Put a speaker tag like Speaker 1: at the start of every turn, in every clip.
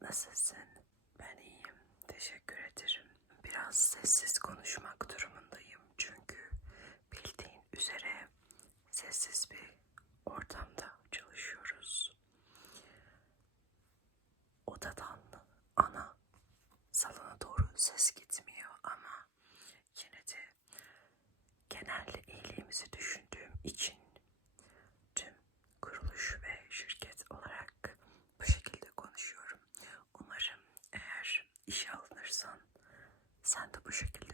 Speaker 1: Nasılsın? Ben iyiyim. Teşekkür ederim. Biraz sessiz konuşmak durumundayım. Çünkü bildiğin üzere sessiz bir ortamda çalışıyoruz. Odadan ana salona doğru ses gitmiyor ama yine de genel iyiliğimizi düşündüğüm için sen de bu şekilde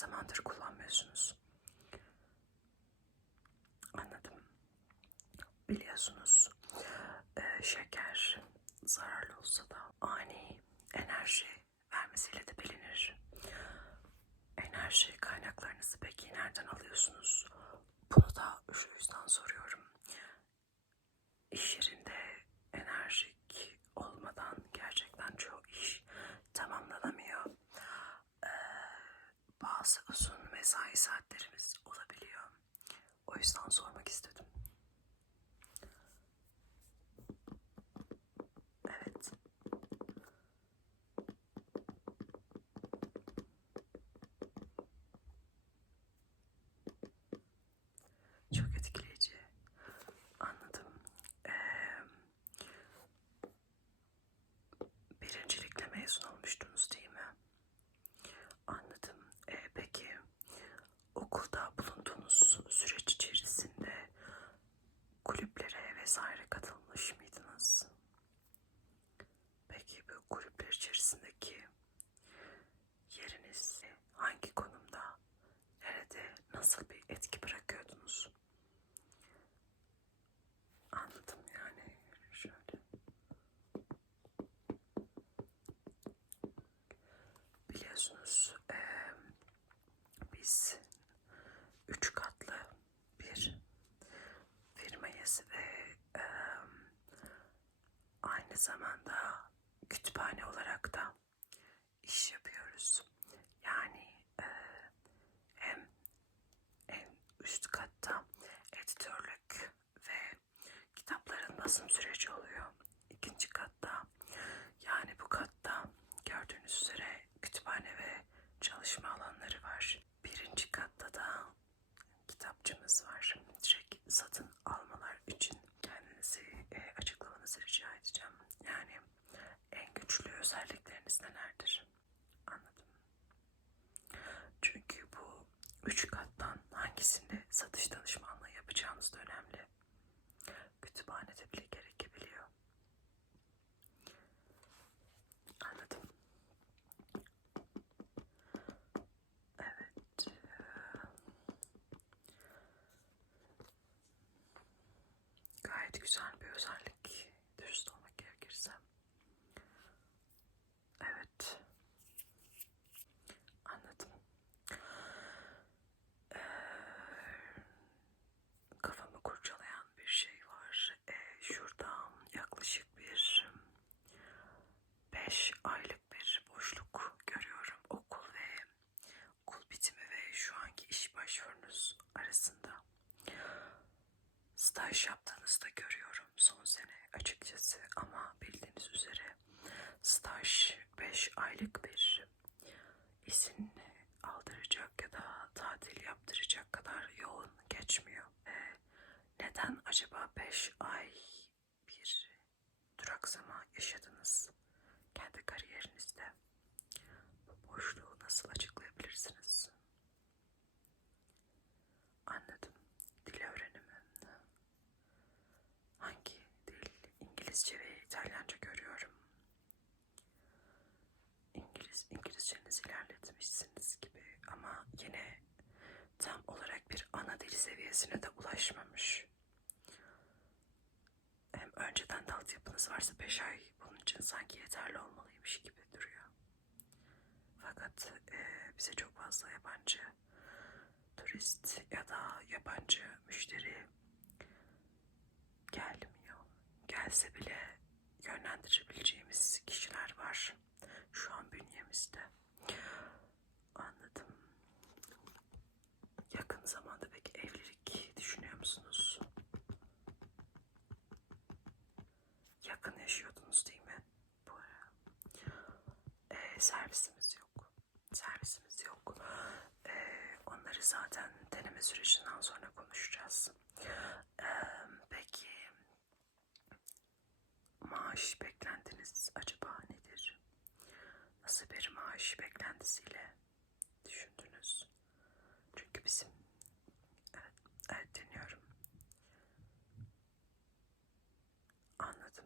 Speaker 1: zamandır kullanmıyorsunuz? Anladım. Biliyorsunuz e, şeker zararlı olsa da ani enerji vermesiyle de bilinir. Enerji kaynaklarınızı peki nereden alıyorsunuz? Bunu da şu yüzden soruyorum. İş yerinde bazı uzun mesai saatlerimiz olabiliyor. O yüzden sormak istedim. Biliyorsunuz eee, biz üç katlı bir firmayız ve eee, aynı zamanda kütüphane olarak da iş yapıyoruz. Yani eee, hem en üst katta editörlük ve kitapların basım süreci oluyor. İkinci katta yani bu katta gördüğünüz üzere çalışma alanları var. Birinci katta da kitapçımız var. Direkt satın almalar için kendinizi e, açıklamanızı rica edeceğim. Yani en güçlü özellikleriniz nelerdir? Anladım. Çünkü bu üç kattan Güzel bir özellik. Staj yaptığınızı da görüyorum son sene açıkçası ama bildiğiniz üzere staj 5 aylık bir izin aldıracak ya da tatil yaptıracak kadar yoğun geçmiyor. Ee, neden acaba 5 ay bir duraksama yaşadınız kendi kariyerinizde? Bu boşluğu nasıl açıklayabilirsiniz? Anladım. Dil öğrenimi. Hangi dil? İngilizce ve İtalyanca görüyorum. İngiliz, İngilizcenizi ilerletmişsiniz gibi ama yine tam olarak bir ana dil seviyesine de ulaşmamış. Hem önceden de altyapınız varsa 5 ay bunun için sanki yeterli olmalıymış gibi duruyor. Fakat eee, bize çok fazla yabancı turist ya da yabancı müşteri gelmiyor. Gelse bile yönlendirebileceğimiz servisimiz yok. Servisimiz yok. Ee, onları zaten deneme sürecinden sonra konuşacağız. Ee, peki maaş beklentiniz acaba nedir? Nasıl bir maaş beklentisiyle düşündünüz? Çünkü bizim evet, evet dinliyorum. Anladım.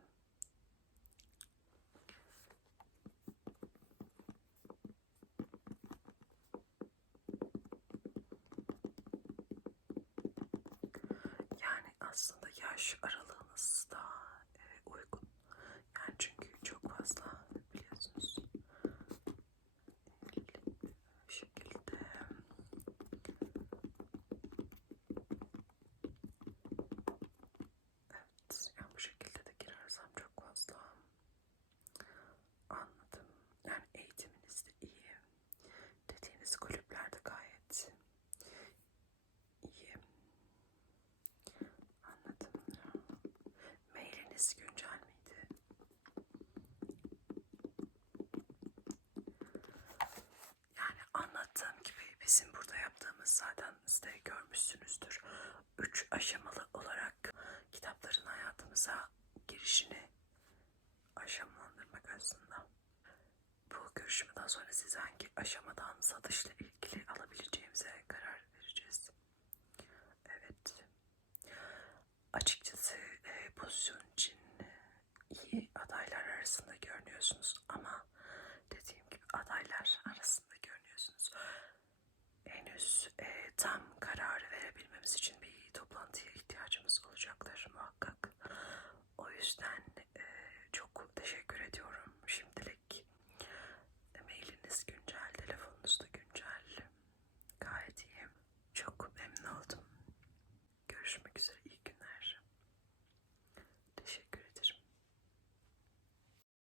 Speaker 1: Yani aslında yaş aralığınız da e, uygun. Yani çünkü çok fazla biliyorsunuz bir şekilde evet yani bu şekilde de girersem çok fazla anladım. Yani eğitiminiz de iyi. Dediğiniz kulüpler de gayet iyi. Anladım. Mailiniz güncel miydi? Yani anlattığım gibi bizim burada yaptığımız zaten siz de görmüşsünüzdür. Üç aşamalı olarak kitapların hayatımıza girişini aşamalandırmak aslında. Bu görüşmeden sonra size hangi aşamadan satışla ilgili alabileceğimize karar vereceğiz. Evet. Açıkçası e, pozisyon ülkemiz için bir toplantıya ihtiyacımız olacaktır muhakkak. O yüzden e, çok teşekkür ederim.